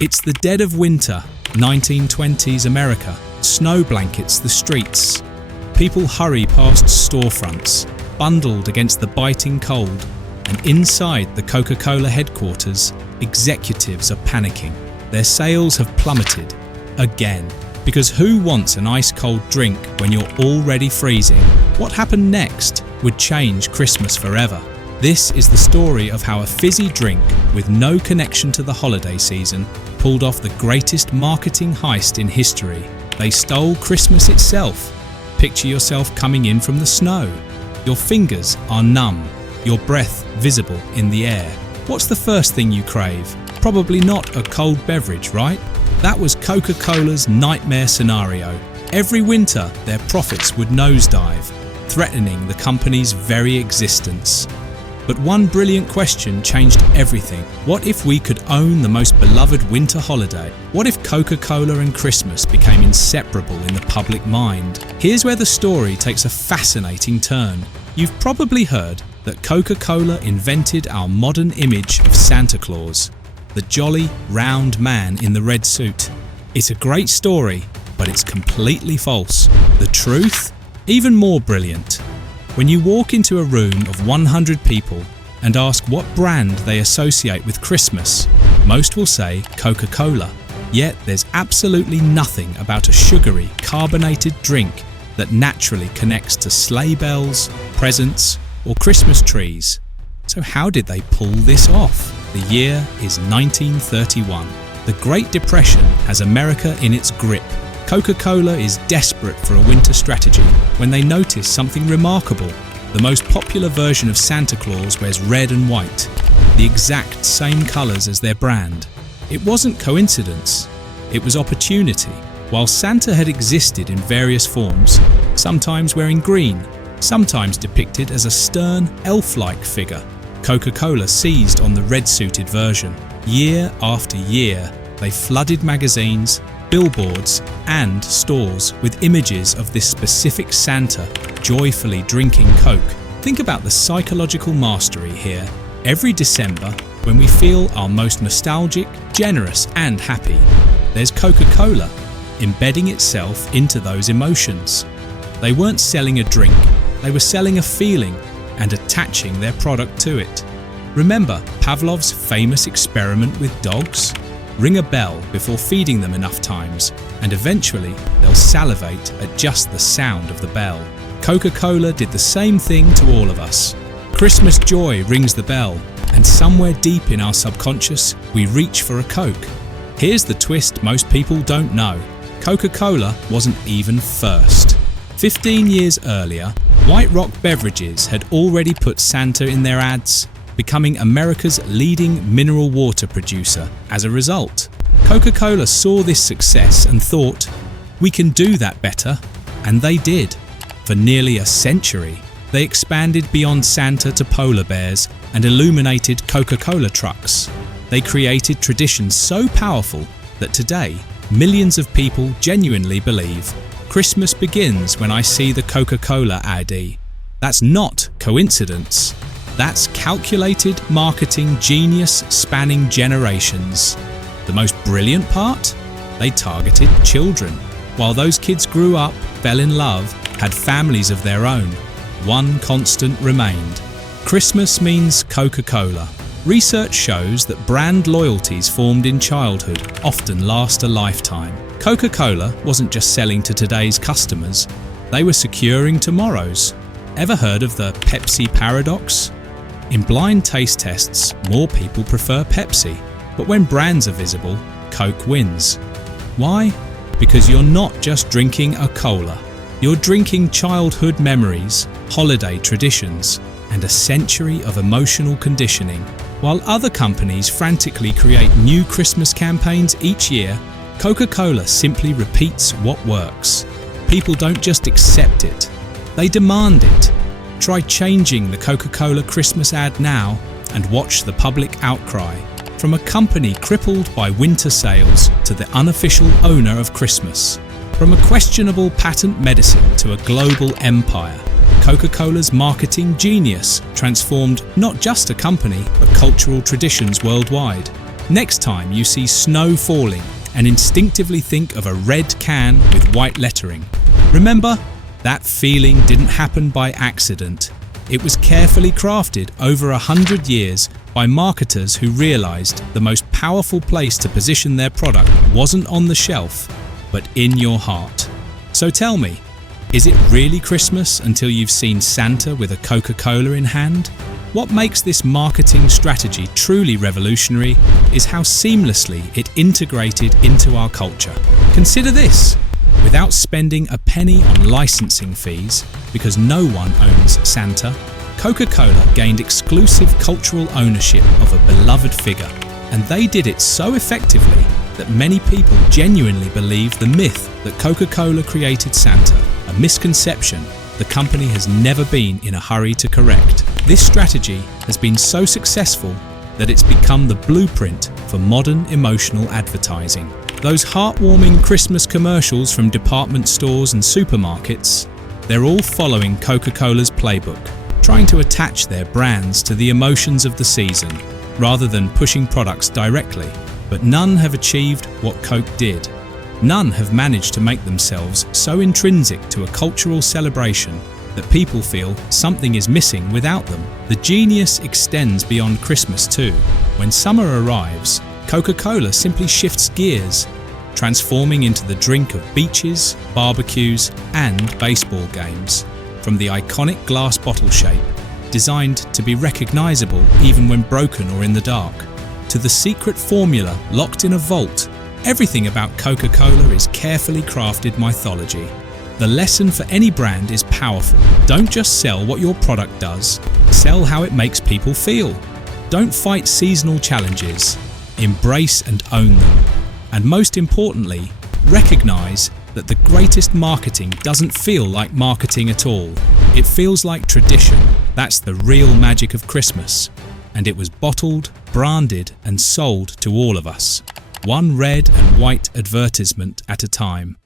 It's the dead of winter, 1920s America. Snow blankets the streets. People hurry past storefronts, bundled against the biting cold, and inside the Coca-Cola headquarters, executives are panicking. Their sales have plummeted again. Because who wants an ice-cold drink when you're already freezing? What happened next would change Christmas forever. This is the story of how a fizzy drink with no connection to the holiday season pulled off the greatest marketing heist in history. They stole Christmas itself. Picture yourself coming in from the snow. Your fingers are numb, your breath visible in the air. What's the first thing you crave? Probably not a cold beverage, right? That was Coca-Cola's nightmare scenario. Every winter, their profits would nosedive, threatening the company's very existence. But one brilliant question changed everything. What if we could own the most beloved winter holiday? What if Coca-Cola and Christmas became inseparable in the public mind? Here's where the story takes a fascinating turn. You've probably heard that Coca-Cola invented our modern image of Santa Claus, the jolly, round man in the red suit. It's a great story, but it's completely false. The truth? Even more brilliant. When you walk into a room of 100 people and ask what brand they associate with Christmas, most will say Coca-Cola. Yet there's absolutely nothing about a sugary, carbonated drink that naturally connects to sleigh bells, presents, or Christmas trees. So how did they pull this off? The year is 1931. The Great Depression has America in its grip. Coca-Cola is desperate for a winter strategy when they notice something remarkable. The most popular version of Santa Claus wears red and white, the exact same colours as their brand. It wasn't coincidence, it was opportunity. While Santa had existed in various forms, sometimes wearing green, sometimes depicted as a stern, elf-like figure, Coca-Cola seized on the red-suited version. Year after year, they flooded magazines, billboards, and stores with images of this specific Santa joyfully drinking Coke. Think about the psychological mastery here. Every December, when we feel our most nostalgic, generous, and happy, there's Coca-Cola embedding itself into those emotions. They weren't selling a drink, they were selling a feeling and attaching their product to it. Remember Pavlov's famous experiment with dogs? Ring a bell before feeding them enough times, and eventually they'll salivate at just the sound of the bell. Coca-Cola did the same thing to all of us. Christmas joy rings the bell, and somewhere deep in our subconscious, we reach for a Coke. Here's the twist most people don't know. Coca-Cola wasn't even first. 15 years earlier, White Rock Beverages had already put Santa in their ads, becoming America's leading mineral water producer. As a result, Coca-Cola saw this success and thought, we can do that better. And they did. For nearly a century, they expanded beyond Santa to polar bears and illuminated Coca-Cola trucks. They created traditions so powerful that today, millions of people genuinely believe Christmas begins when I see the Coca-Cola ad. That's not coincidence. That's calculated marketing genius spanning generations. The most brilliant part? They targeted children. While those kids grew up, fell in love, had families of their own, one constant remained. Christmas means Coca-Cola. Research shows that brand loyalties formed in childhood often last a lifetime. Coca-Cola wasn't just selling to today's customers, they were securing tomorrow's. Ever heard of the Pepsi paradox? In blind taste tests, more people prefer Pepsi, but when brands are visible, Coke wins. Why? Because you're not just drinking a cola. You're drinking childhood memories, holiday traditions, and a century of emotional conditioning. While other companies frantically create new Christmas campaigns each year, Coca-Cola simply repeats what works. People don't just accept it, they demand it. Try changing the Coca-Cola Christmas ad now and watch the public outcry. From a company crippled by winter sales to the unofficial owner of Christmas. From a questionable patent medicine to a global empire, Coca-Cola's marketing genius transformed not just a company, but cultural traditions worldwide. Next time you see snow falling and instinctively think of a red can with white lettering, remember, that feeling didn't happen by accident. It was carefully crafted over 100 years by marketers who realized the most powerful place to position their product wasn't on the shelf, but in your heart. So tell me, is it really Christmas until you've seen Santa with a Coca-Cola in hand? What makes this marketing strategy truly revolutionary is how seamlessly it integrated into our culture. Consider this. Without spending a penny on licensing fees, because no one owns Santa, Coca-Cola gained exclusive cultural ownership of a beloved figure, and they did it so effectively that many people genuinely believe the myth that Coca-Cola created Santa, a misconception the company has never been in a hurry to correct. This strategy has been so successful that it's become the blueprint for modern emotional advertising. Those heartwarming Christmas commercials from department stores and supermarkets, they're all following Coca-Cola's playbook, trying to attach their brands to the emotions of the season, rather than pushing products directly. But none have achieved what Coke did. None have managed to make themselves so intrinsic to a cultural celebration that people feel something is missing without them. The genius extends beyond Christmas too. When summer arrives, Coca-Cola simply shifts gears, transforming into the drink of beaches, barbecues, and baseball games. From the iconic glass bottle shape, designed to be recognizable even when broken or in the dark, to the secret formula locked in a vault, everything about Coca-Cola is carefully crafted mythology. The lesson for any brand is powerful. Don't just sell what your product does, sell how it makes people feel. Don't fight seasonal challenges, embrace and own them. And most importantly, recognize that the greatest marketing doesn't feel like marketing at all. It feels like tradition. That's the real magic of Christmas. And it was bottled, branded, and sold to all of us, one red and white advertisement at a time.